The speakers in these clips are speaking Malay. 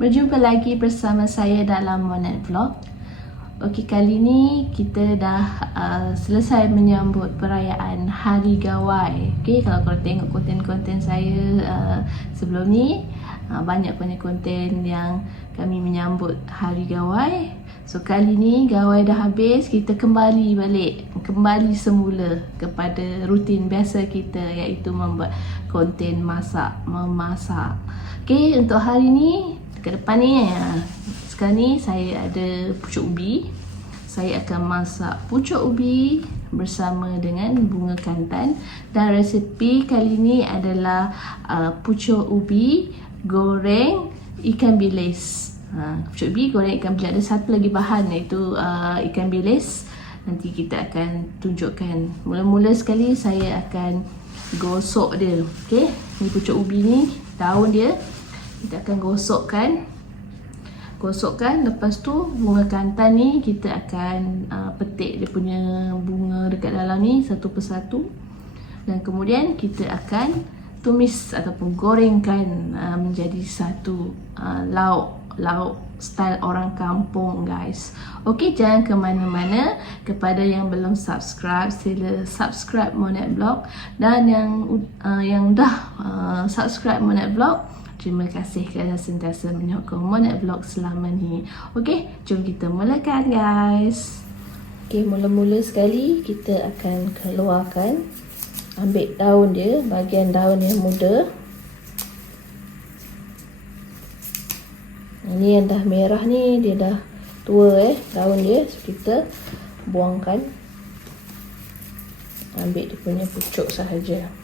Berjumpa lagi bersama saya dalam Monet Vlog. Okey, kali ni kita dah uh, selesai menyambut perayaan Hari Gawai. Okey, kalau korang tengok konten-konten saya uh, sebelum ni, uh, banyak punya konten yang kami menyambut Hari Gawai. So kali ni gawai dah habis, kita kembali balik, kembali semula kepada rutin biasa kita iaitu membuat konten masak, memasak. Okey, untuk hari ni ke depan ni uh, sekarang ni saya ada pucuk ubi. Saya akan masak pucuk ubi bersama dengan bunga kantan dan resepi kali ni adalah uh, pucuk ubi goreng ikan bilis. Ha, pucuk ubi goreng ikan bilis ada satu lagi bahan iaitu uh, ikan bilis. Nanti kita akan tunjukkan. Mula-mula sekali saya akan gosok dia. Okey, ni pucuk ubi ni daun dia kita akan gosokkan. Gosokkan. Lepas tu bunga kantan ni kita akan uh, petik dia punya bunga dekat dalam ni satu persatu. Dan kemudian kita akan tumis ataupun gorengkan uh, menjadi satu uh, lauk lauk style orang kampung guys. Ok jangan ke mana-mana. Kepada yang belum subscribe sila subscribe Monet Vlog dan yang uh, yang dah uh, subscribe Monet Vlog Terima kasih kerana sentiasa menyokong Monet Vlog selama ni. Okey, jom kita mulakan guys. Okey, mula-mula sekali kita akan keluarkan ambil daun dia, bahagian daun yang muda. Ini yang dah merah ni, dia dah tua eh daun dia. So kita buangkan. Ambil dia punya pucuk sahaja.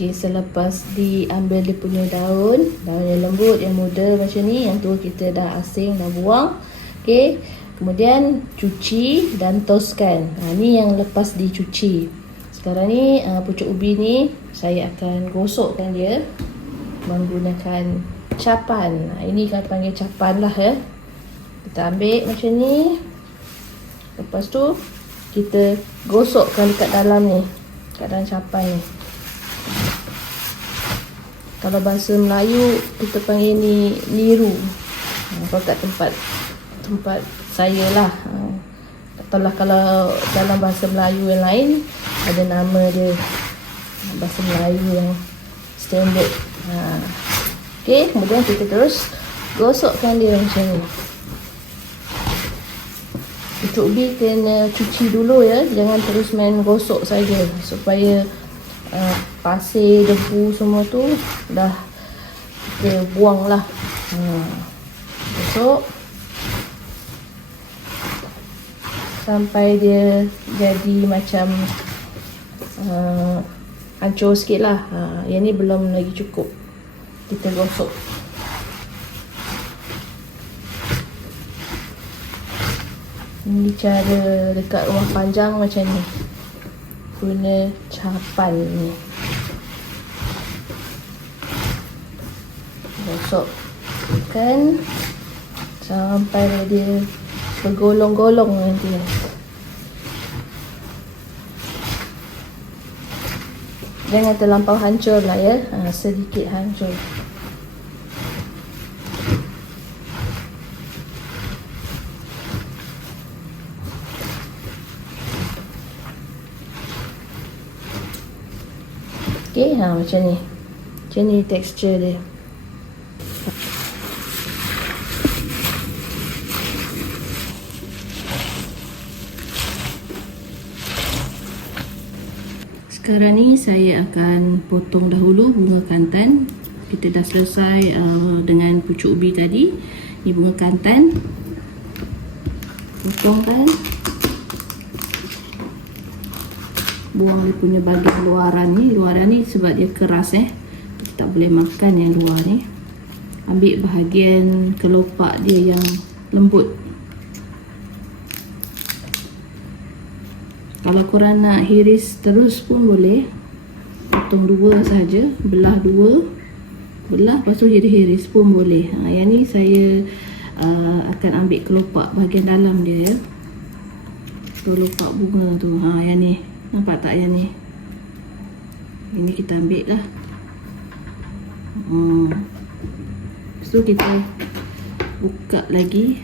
Okey, selepas diambil dia punya daun, daun yang lembut, yang muda macam ni, yang tu kita dah asing, dah buang. Okey, kemudian cuci dan toskan. Ha, ni yang lepas dicuci. Sekarang ni uh, pucuk ubi ni saya akan gosokkan dia menggunakan capan. Ha, ini kan panggil capan lah ya. Kita ambil macam ni. Lepas tu kita gosokkan dekat dalam ni. Dekat dalam capan ni. Kalau bahasa Melayu kita panggil ni niru. Ha, kalau kat tempat tempat saya lah. Ha, tak lah kalau dalam bahasa Melayu yang lain ada nama dia bahasa Melayu yang standard. Ha. Okay, kemudian kita terus gosokkan dia macam ni. Pucuk ubi kena cuci dulu ya. Jangan terus main gosok saja supaya uh, pasir, debu semua tu dah kita buang lah. Hmm. Besok sampai dia jadi macam uh, hancur sikit lah. Uh, yang ni belum lagi cukup. Kita gosok. Ini cara dekat rumah panjang macam ni guna capan ni gosok kan? Sampai dia bergolong-golong nanti. Jangan terlampau hancur lah ya. Ha, sedikit hancur. Okay, ha, macam ni. Macam ni tekstur dia. Sekarang ni saya akan potong dahulu bunga kantan. Kita dah selesai uh, dengan pucuk ubi tadi. Ni bunga kantan. Potongkan. buang dia punya bahagian luaran ni luaran ni sebab dia keras eh kita tak boleh makan yang luar ni ambil bahagian kelopak dia yang lembut kalau korang nak hiris terus pun boleh. Potong dua saja belah dua belah lepas tu hiris pun boleh. Ha, yang ni saya uh, akan ambil kelopak bahagian dalam dia ya. Kelopak bunga tu. Ha, yang ni. Nampak tak yang ni? ini kita ambil lah. Hmm. so kita buka lagi.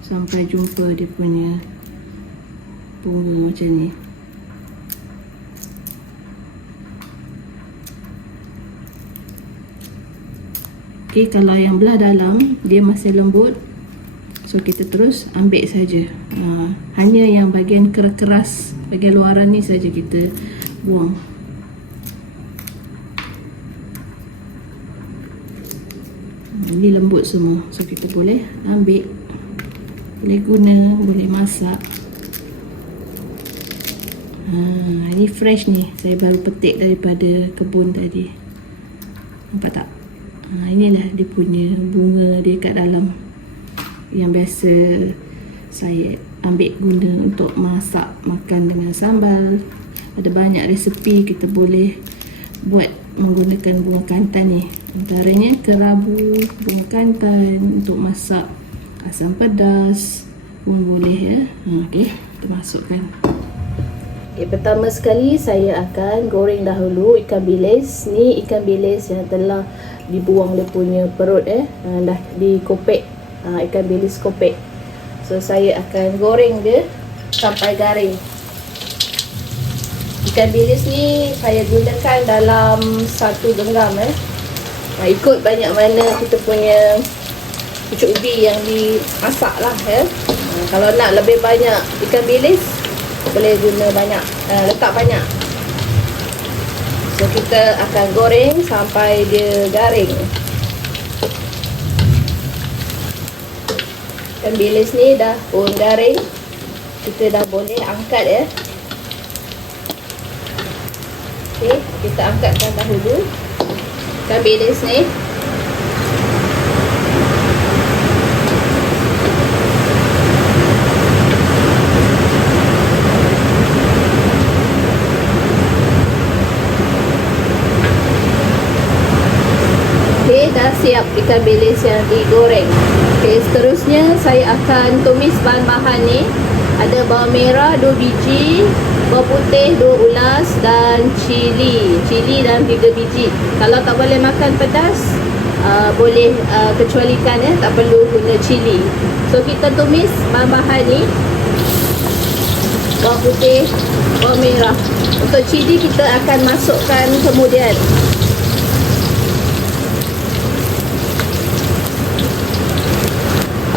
Sampai jumpa dia punya bunga macam ni. Okay, kalau yang belah dalam dia masih lembut. So kita terus ambil saja. Ha, hanya yang bahagian keras-keras bahagian luaran ni saja kita buang. Ini lembut semua. So kita boleh ambil. Boleh guna boleh masak ha, ini fresh ni. Saya baru petik daripada kebun tadi. Nampak tak? Ha, inilah dia punya bunga dia kat dalam. Yang biasa saya ambil guna untuk masak makan dengan sambal. Ada banyak resepi kita boleh buat menggunakan bunga kantan ni. Antaranya kerabu bunga kantan untuk masak asam pedas. Pun boleh ya. Ha, okey kita masukkan Okay, pertama sekali saya akan goreng dahulu ikan bilis. Ni ikan bilis yang telah dibuang dia punya perut eh. Ha, dah dikopek. Ha, ikan bilis kopek. So saya akan goreng dia sampai garing. Ikan bilis ni saya gunakan dalam satu genggam eh. Ha, ikut banyak mana kita punya pucuk ubi yang dimasak lah ya. Ha, kalau nak lebih banyak ikan bilis boleh guna banyak uh, letak banyak. So kita akan goreng sampai dia garing. Dan bilis ni dah pun garing kita dah boleh angkat ya. Ok kita angkatkan dahulu. Ikan bilis ni siap ikan bilis yang digoreng. Okay, seterusnya saya akan tumis bahan-bahan ni. Ada bawang merah 2 biji bawang putih 2 ulas dan cili. Cili dalam 3 biji. Kalau tak boleh makan pedas uh, boleh uh, kecualikan ya tak perlu guna cili. So kita tumis bahan-bahan ni. Bawang putih bawang merah. Untuk cili kita akan masukkan kemudian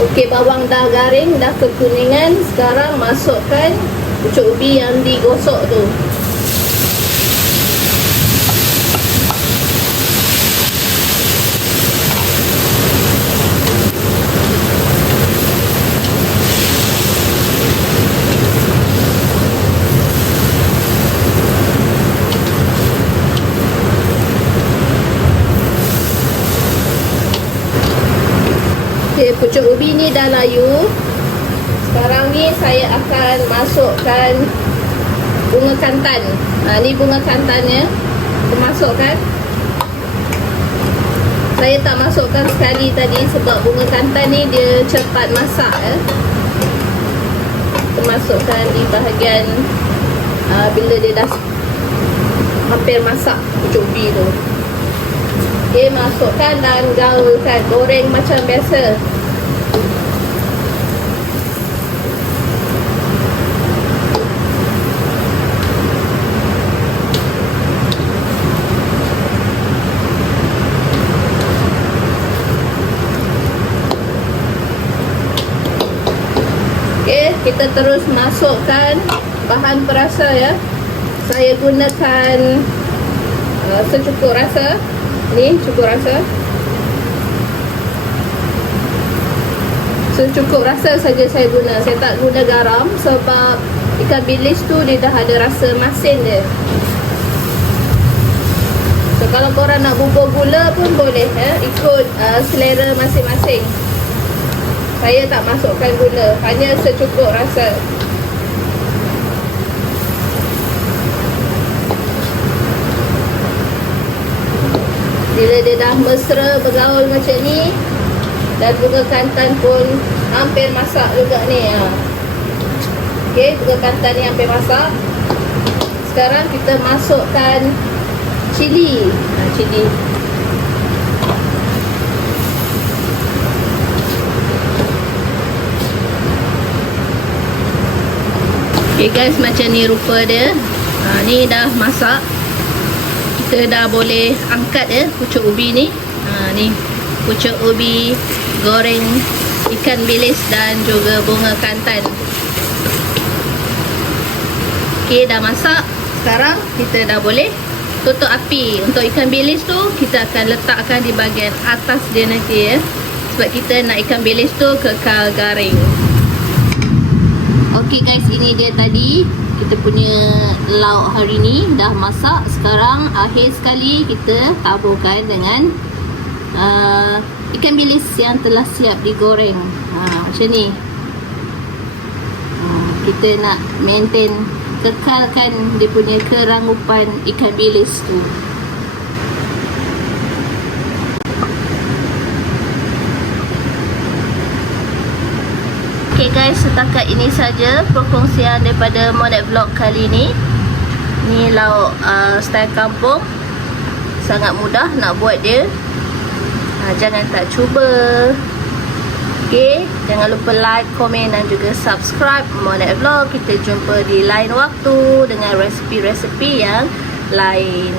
Okey, bawang dah garing, dah kekuningan. Sekarang masukkan pucuk ubi yang digosok tu. Pucuk ubi ni dah layu. Sekarang ni saya akan masukkan bunga kantan. Ha, ni bunga kantannya kita masukkan. Saya tak masukkan sekali tadi sebab bunga kantan ni dia cepat masak eh. kita masukkan di bahagian uh, bila dia dah hampir masak pucuk ubi tu. Okay, masukkan dan gaulkan. Goreng macam biasa kita terus masukkan bahan perasa ya. Saya gunakan uh, secukup rasa. Ni cukup rasa. Secukup rasa saja saya guna. Saya tak guna garam sebab ikan bilis tu dia dah ada rasa masin dia. So kalau korang nak bubur gula pun boleh ya. Ikut uh, selera masing-masing saya tak masukkan gula hanya secukup rasa bila dia dah mesra bergaul macam ni dan bunga kantan pun hampir masak juga ni ha. ok bunga kantan ni hampir masak sekarang kita masukkan cili. Ha, cili. Okay guys, macam ni rupa dia. Ha, ni dah masak. Kita dah boleh angkat ya pucuk ubi ni. Ha, ni pucuk ubi goreng ikan bilis dan juga bunga kantan. Okay, dah masak. Sekarang kita dah boleh tutup api. Untuk ikan bilis tu, kita akan letakkan di bahagian atas dia nanti ya. Sebab kita nak ikan bilis tu kekal garing. Okay guys, ini dia tadi kita punya lauk hari ni dah masak. Sekarang akhir sekali kita taburkan dengan uh, ikan bilis yang telah siap digoreng. Ha, macam ni. Ha, kita nak maintain kekalkan dia punya kerangupan ikan bilis tu. Guys, setakat ini saja perkongsian daripada Monet Vlog kali ini. Ni lauk uh, style kampung. Sangat mudah nak buat dia. Ha, jangan tak cuba. Okay, jangan lupa like, komen dan juga subscribe Monet Vlog. Kita jumpa di lain waktu dengan resipi-resipi yang lain.